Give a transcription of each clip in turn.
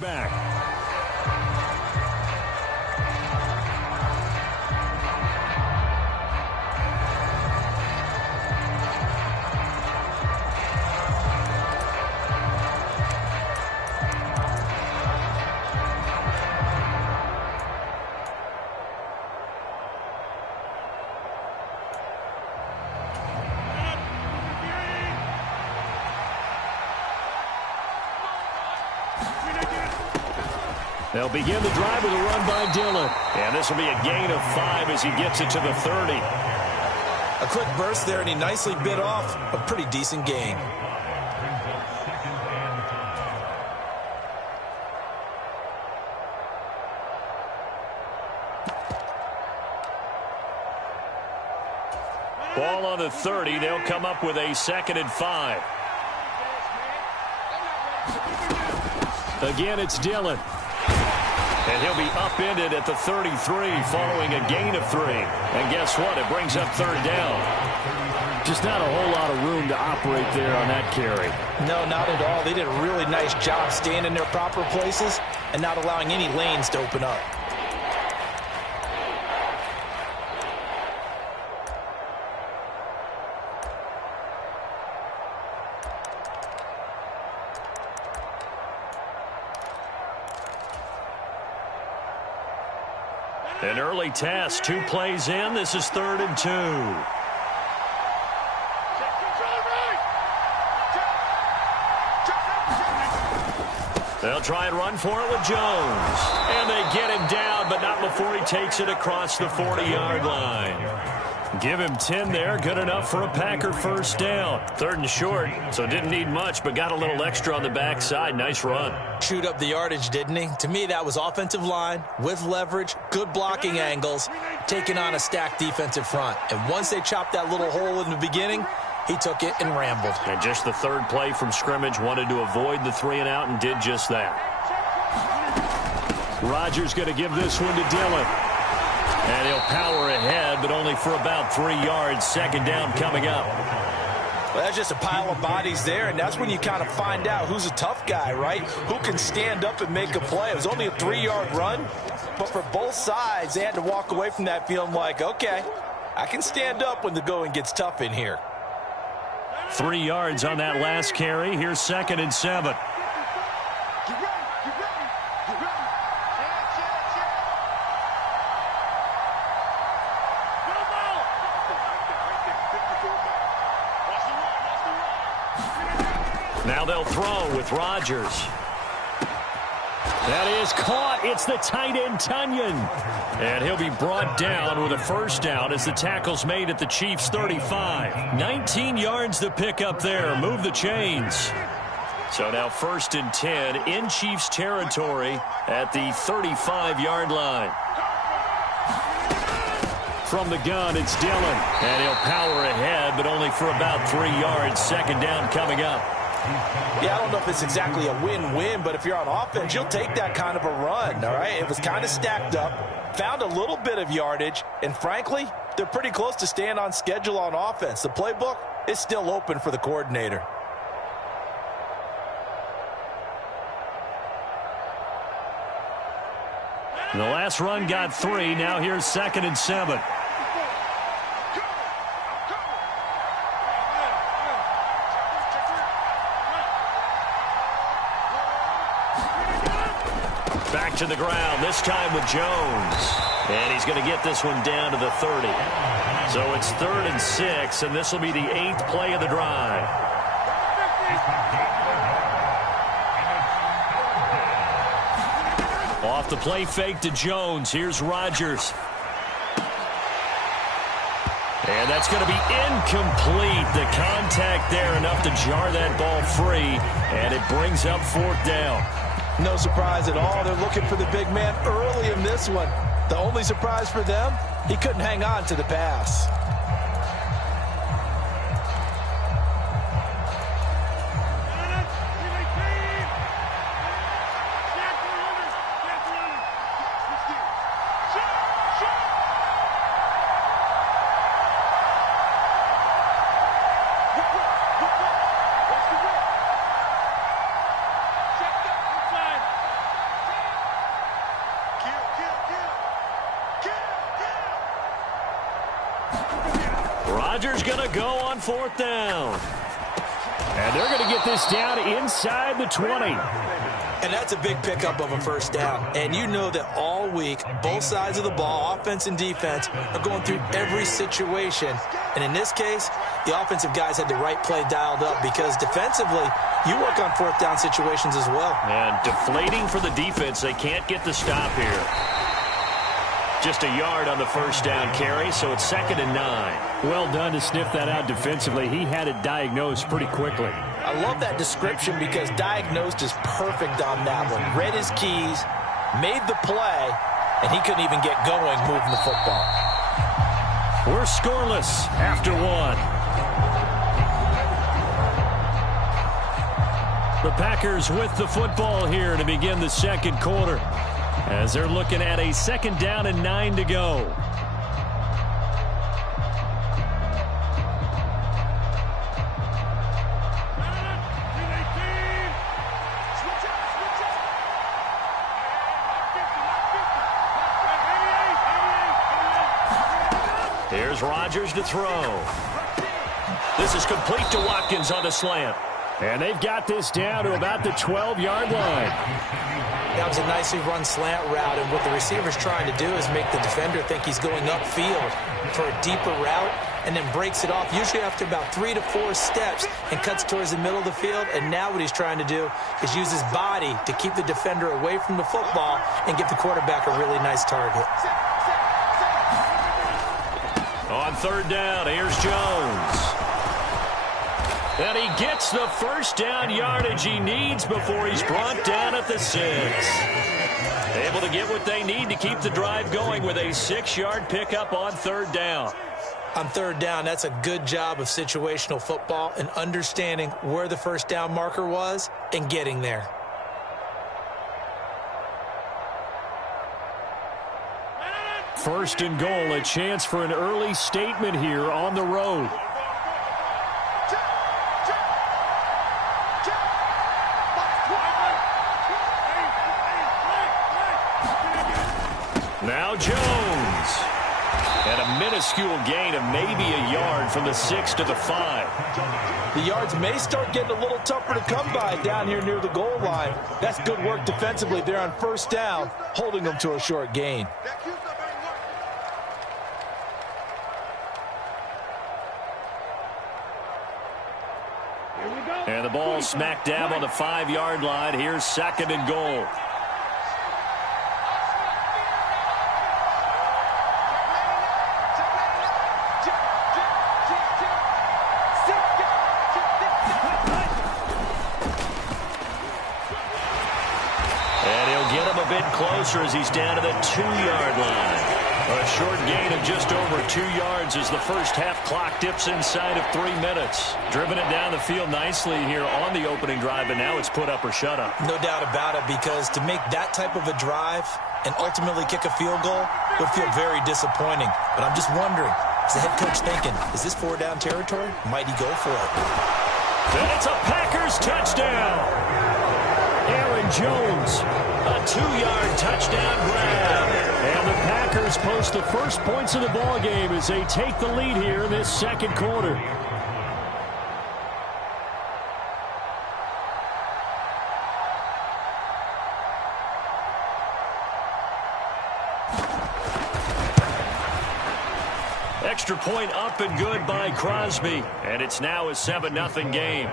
Back. They'll begin the drive with a run by Dillon. And this will be a gain of 5 as he gets it to the 30. A quick burst there, and he nicely bit off a pretty decent gain. Ball on the 30. They'll come up with a 2nd and 5. Again, it's Dillon. And he'll be upended at the 33 following a gain of 3. And guess what? It brings up 3rd down. Just not a whole lot of room to operate there on that carry. No, not at all. They did a really nice job staying in their proper places and not allowing any lanes to open up. An early test, 2 plays in. This is 3rd and 2. They'll try and run for it with Jones. And they get him down, but not before he takes it across the 40-yard line. Give him 10 there. Good enough for a Packer 1st down. 3rd and short, so didn't need much, but got a little extra on the backside. Nice run. Chewed up the yardage, didn't he? To me, that was offensive line with leverage, good blocking angles, taking on a stacked defensive front. And once they chopped that little hole in the beginning, he took it and rambled. And just the 3rd play from scrimmage, wanted to avoid the 3-and-out and did just that. Rodgers going to give this one to Dillon. And he'll power ahead, but only for about 3 yards. 2nd down coming up. Well, that's just a pile of bodies there, and that's when you kind of find out who's a tough guy, right? Who can stand up and make a play. It was only a 3-yard run, but for both sides, they had to walk away from that feeling like, okay, I can stand up when the going gets tough in here. 3 yards on that last carry. Here's 2nd and 7. Now they'll throw with Rodgers. That is caught. It's the tight end, Tunyon. And he'll be brought down with a 1st down as the tackle's made at the Chiefs' 35. 19 yards to pick up there. Move the chains. So now 1st and 10 in Chiefs territory at the 35-yard line. From the gun, it's Dillon. And he'll power ahead, but only for about 3 yards. 2nd down coming up. Yeah, I don't know if it's exactly a win-win, but if you're on offense, you'll take that kind of a run, all right? It was kind of stacked up, found a little bit of yardage, and frankly, they're pretty close to staying on schedule on offense. The playbook is still open for the coordinator. The last run got 3. Now here's 2nd and 7. Back to the ground, this time with Jones. And he's going to get this one down to the 30. So it's 3rd and 6, and this will be the 8th play of the drive. Off the play fake to Jones. Here's Rodgers. And that's going to be incomplete. The contact there enough to jar that ball free. And it brings up 4th down. No surprise at all. They're looking for the big man early in this one. The only surprise for them, he couldn't hang on to the pass. go on 4th down. And they're going to get this down inside the 20. And that's a big pickup of a first down. And you know that all week, both sides of the ball, offense and defense, are going through every situation. And in this case, the offensive guys had the right play dialed up because defensively, you work on 4th down situations as well. And deflating for the defense. They can't get the stop here. Just a yard on the first down carry, so it's 2nd and 9. Well done to sniff that out defensively. He had it diagnosed pretty quickly. I love that description because diagnosed is perfect on that one. Read his keys, made the play, and he couldn't even get going moving the football. We're scoreless after 1. The Packers with the football here to begin the second quarter, as they're looking at a 2nd down and 9 to go. Here's Rodgers to throw. This is complete to Watkins on the slant. And they've got this down to about the 12-yard line. That was a nicely run slant route, and what the receiver's trying to do is make the defender think he's going upfield for a deeper route and then breaks it off, usually after about 3 to 4 steps, and cuts towards the middle of the field. And now what he's trying to do is use his body to keep the defender away from the football and give the quarterback a really nice target. On 3rd down, here's Jones. And he gets the first down yardage he needs before he's brought down at the 6. Able to get what they need to keep the drive going with a 6-yard pickup on 3rd down. On 3rd down, that's a good job of situational football and understanding where the first down marker was and getting there. First and goal, a chance for an early statement here on the road. Now Jones. And a minuscule gain of maybe a yard from the 6 to the 5. The yards may start getting a little tougher to come by down here near the goal line. That's good work defensively there on first down, holding them to a short gain. And the ball smack dab on the 5-yard line. Here's 2nd and goal. And he'll get him a bit closer as he's down to the 2-yard line. A short gain of just over 2 yards as the first half clock dips inside of 3 minutes. Driven it down the field nicely here on the opening drive, and now it's put up or shut up. No doubt about it, because to make that type of a drive and ultimately kick a field goal would feel very disappointing. But I'm just wondering, is the head coach thinking, is this 4-down territory? Might he go for it? And it's a Packers touchdown. Aaron Jones, a 2-yard touchdown grab. And the Packers post the first points of the ball game as they take the lead here in this second quarter. Extra point up and good by Crosby. And it's now a 7-0 game.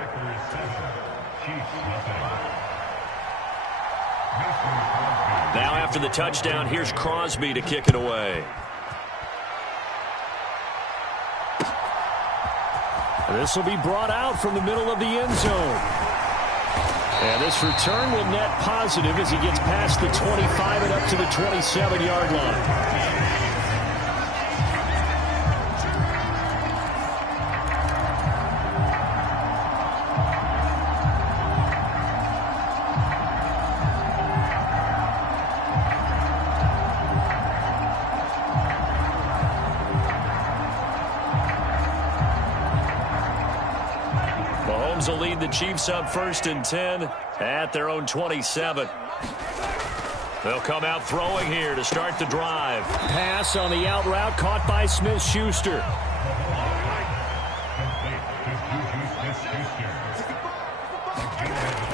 Now after the touchdown, here's Crosby to kick it away. This will be brought out from the middle of the end zone. And this return will net positive as he gets past the 25 and up to the 27-yard line. Mahomes will lead the Chiefs up 1st and 10 at their own 27. They'll come out throwing here to start the drive. Pass on the out route caught by Smith-Schuster.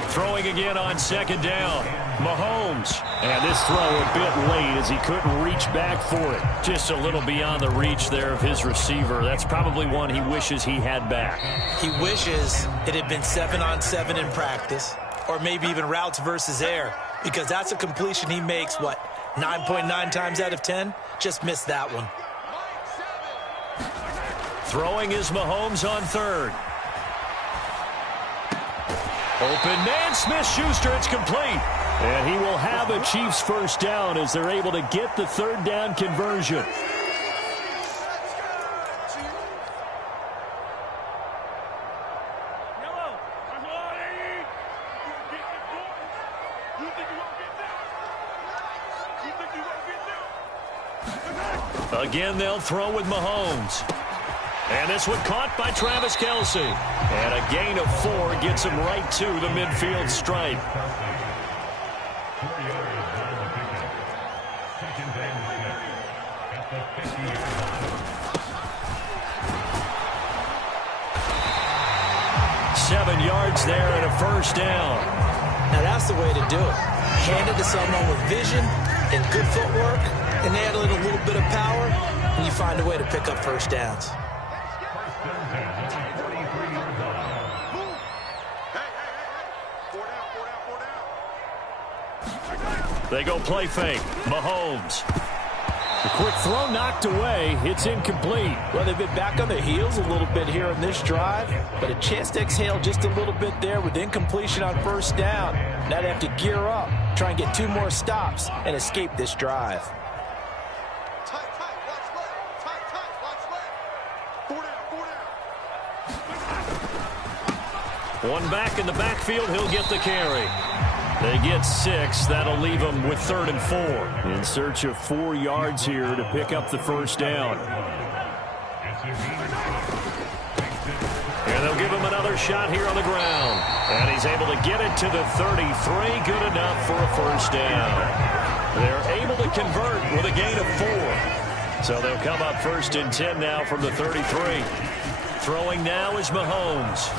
Throwing again on second down. Mahomes. And this throw a bit late as he couldn't reach back for it. Just a little beyond the reach there of his receiver. That's probably one he wishes he had back. He wishes it had been 7-on-7 in practice, or maybe even routes versus air, because that's a completion he makes, 9.9 times out of 10? Just missed that one. Throwing is Mahomes on third. Open man, Smith-Schuster, it's complete. And he will have a Chiefs first down as they're able to get the third down conversion. Again, they'll throw with Mahomes. And this one caught by Travis Kelce. And a gain of 4 gets him right to the midfield stripe. Seven yards there and a first down. Now that's the way to do it. Hand it to someone with vision and good footwork, and add a little bit of power, and you find a way to pick up first downs. They go play fake. Mahomes. The quick throw knocked away. It's incomplete. Well, they've been back on their heels a little bit here in this drive, but a chance to exhale just a little bit there with incompletion on first down. Now they have to gear up, try and get 2 more stops, and escape this drive. One back in the backfield. He'll get the carry. They get 6. That'll leave them with 3rd and 4. In search of 4 yards here to pick up the first down. And they'll give him another shot here on the ground. And he's able to get it to the 33. Good enough for a first down. They're able to convert with a gain of 4. So they'll come up 1st and 10 now from the 33. Throwing now is Mahomes.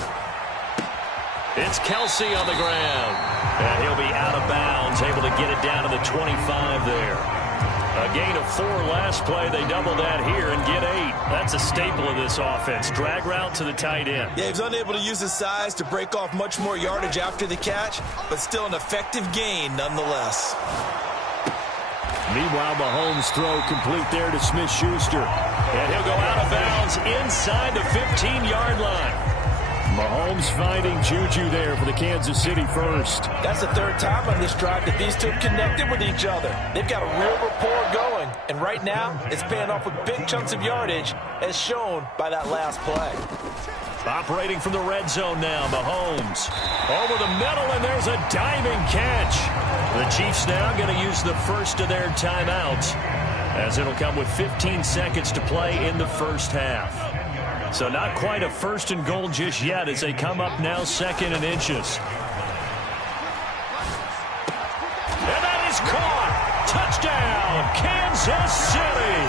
It's Kelce on the ground. And he'll be out of bounds, able to get it down to the 25 there. A gain of 4 last play. They double that here and get 8. That's a staple of this offense. Drag route to the tight end. Yeah, he was unable to use his size to break off much more yardage after the catch, but still an effective gain nonetheless. Meanwhile, Mahomes' throw complete there to Smith-Schuster. And he'll go out of bounds inside the 15-yard line. Mahomes finding Juju there for the Kansas City first. That's the 3rd time on this drive that these two have connected with each other. They've got a real rapport going, and right now it's paying off with big chunks of yardage, as shown by that last play. Operating from the red zone now, Mahomes. Over the middle, and there's a diving catch. The Chiefs now going to use the first of their timeouts, as it'll come with 15 seconds to play in the first half. So not quite a 1st and goal just yet as they come up now 2nd and inches. And that is caught. Touchdown, Kansas City.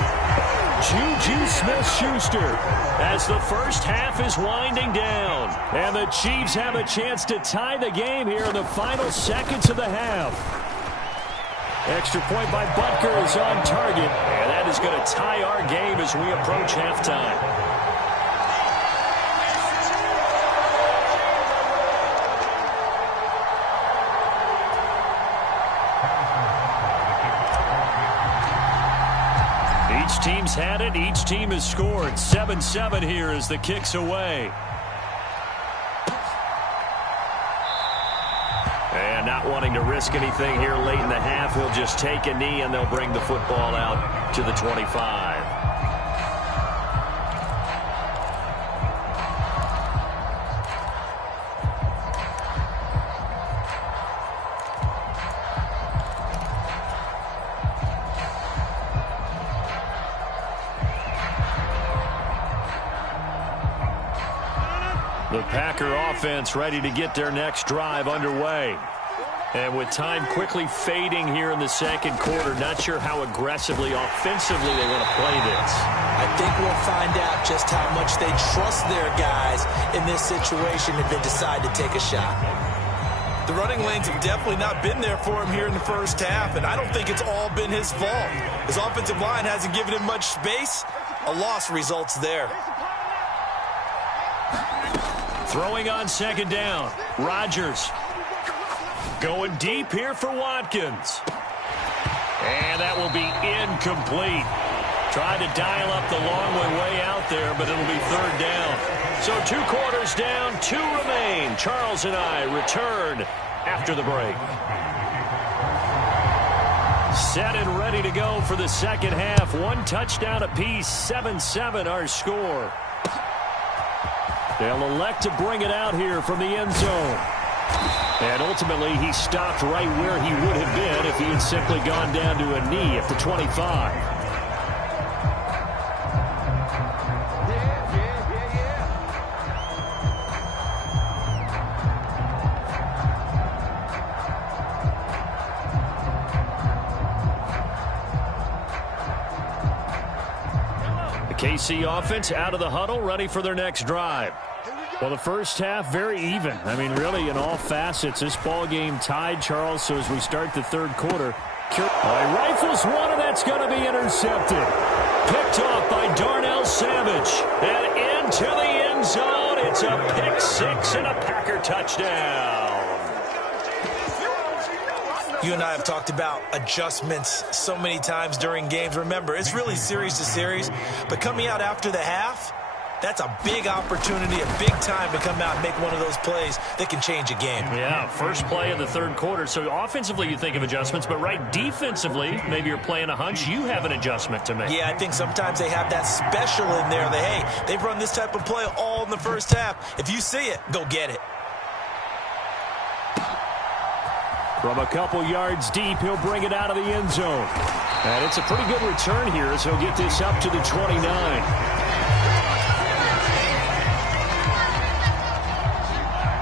Juju Smith-Schuster as the first half is winding down. And the Chiefs have a chance to tie the game here in the final seconds of the half. Extra point by Butker is on target. And that is going to tie our game as we approach halftime. Each team's had it. Each team has scored. 7-7 here as the kick's away. And not wanting to risk anything here late in the half, he'll just take a knee and they'll bring the football out to the 25. The Packer offense ready to get their next drive underway. And with time quickly fading here in the second quarter, not sure how aggressively, offensively they want to play this. I think we'll find out just how much they trust their guys in this situation if they decide to take a shot. The running lanes have definitely not been there for him here in the first half, and I don't think it's all been his fault. His offensive line hasn't given him much space. A loss results there. Throwing on second down. Rodgers going deep here for Watkins. And that will be incomplete. Tried to dial up the long way out there, but it'll be third down. So 2 quarters down, 2 remain. Charles and I return after the break. Set and ready to go for the second half. 1 touchdown apiece, 7-7 our score. They'll elect to bring it out here from the end zone. And ultimately, he stopped right where he would have been if he had simply gone down to a knee at the 25. KC offense out of the huddle, ready for their next drive. Well, the first half, very even. I mean, really, in all facets, this ball game tied, Charles. So as we start the third quarter, rifles one, and that's going to be intercepted. Picked off by Darnell Savage. And into the end zone. It's a pick six and a Packer touchdown. You and I have talked about adjustments so many times during games. Remember, it's really series to series. But coming out after the half, that's a big opportunity, a big time to come out and make one of those plays that can change a game. Yeah, first play of the third quarter. So offensively, you think of adjustments, but right defensively, maybe you're playing a hunch. You have an adjustment to make. Yeah, I think sometimes they have that special in there that, hey, they've run this type of play all in the first half. If you see it, go get it. From a couple yards deep, he'll bring it out of the end zone. And it's a pretty good return here as he'll get this up to the 29.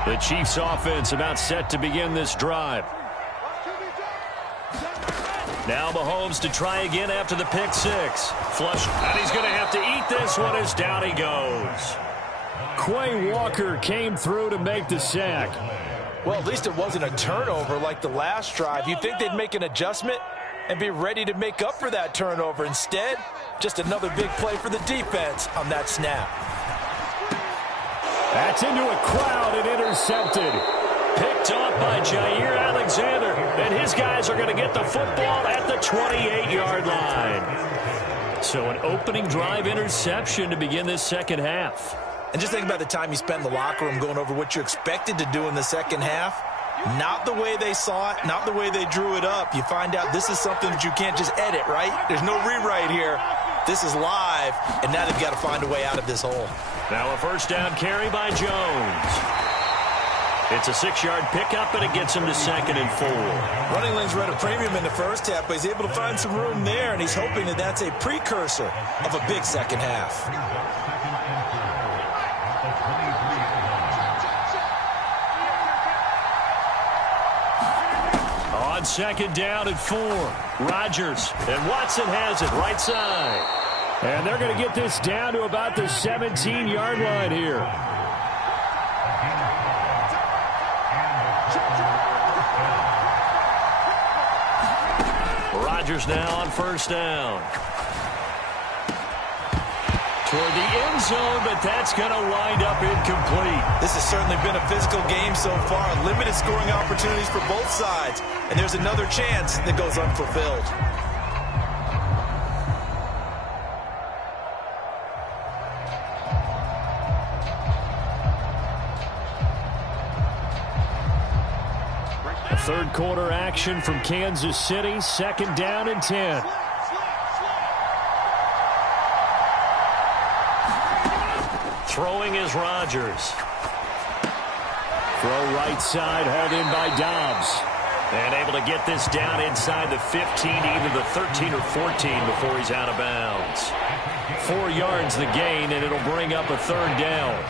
The Chiefs offense about set to begin this drive. Now Mahomes to try again after the pick six. Flush, and he's going to have to eat this one as down he goes. Quay Walker came through to make the sack. Well, at least it wasn't a turnover like the last drive. You'd think they'd make an adjustment and be ready to make up for that turnover. Instead, just another big play for the defense on that snap. That's into a crowd and intercepted. Picked off by Jair Alexander. And his guys are going to get the football at the 28-yard line. So an opening drive interception to begin this second half. And just think about the time you spend in the locker room going over what you expected to do in the second half. Not the way they saw it, not the way they drew it up. You find out this is something that you can't just edit, right? There's no rewrite here. This is live, and now they've got to find a way out of this hole. Now a first down carry by Jones. It's a 6-yard pickup, and it gets him to 2nd and 4. Running lanes were at a premium in the first half, but he's able to find some room there, and he's hoping that that's a precursor of a big second half. On second down and 4, Rodgers, and Watson has it right side. And they're going to get this down to about the 17-yard line here. Rodgers now on first down. Toward the end zone, but that's going to wind up incomplete. This has certainly been a physical game so far. Limited scoring opportunities for both sides. And there's another chance that goes unfulfilled. A third quarter action from Kansas City. 2nd down and 10. Throwing is Rodgers. Throw right side, hauled in by Dobbs. And able to get this down inside the 15, either the 13 or 14 before he's out of bounds. 4 yards the gain, and it'll bring up a third down.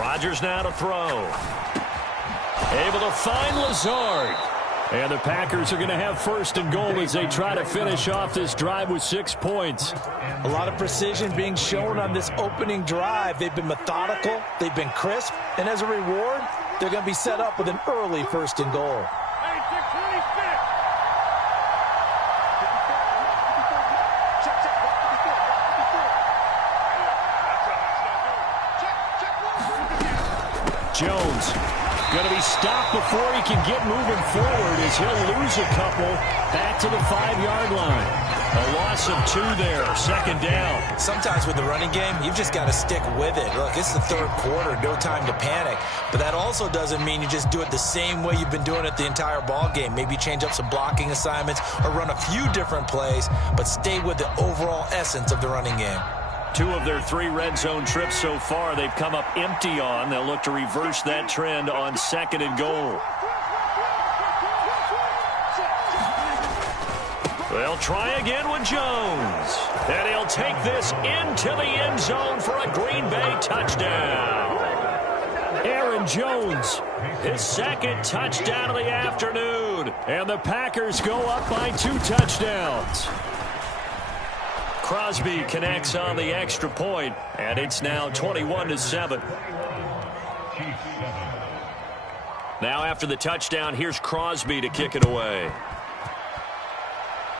Rodgers now to throw. Able to find Lazard. And the Packers are going to have first and goal as they try to finish off this drive with 6 points. A lot of precision being shown on this opening drive. They've been methodical. They've been crisp. And as a reward, they're going to be set up with an early first and goal. Jones going to be stopped before he can get moving forward as he'll lose a couple back to the 5-yard line. A loss of 2 there, second down. Sometimes with the running game, you've just got to stick with it. Look, it's the third quarter, no time to panic. But that also doesn't mean you just do it the same way you've been doing it the entire ball game. Maybe change up some blocking assignments or run a few different plays, but stay with the overall essence of the running game. 2 of their 3 red zone trips so far, they've come up empty on. They'll look to reverse that trend on second and goal. They'll try again with Jones. And he'll take this into the end zone for a Green Bay touchdown. Aaron Jones, his second touchdown of the afternoon. And the Packers go up by 2 touchdowns. Crosby connects on the extra point, and it's now 21-7. Now after the touchdown, here's Crosby to kick it away.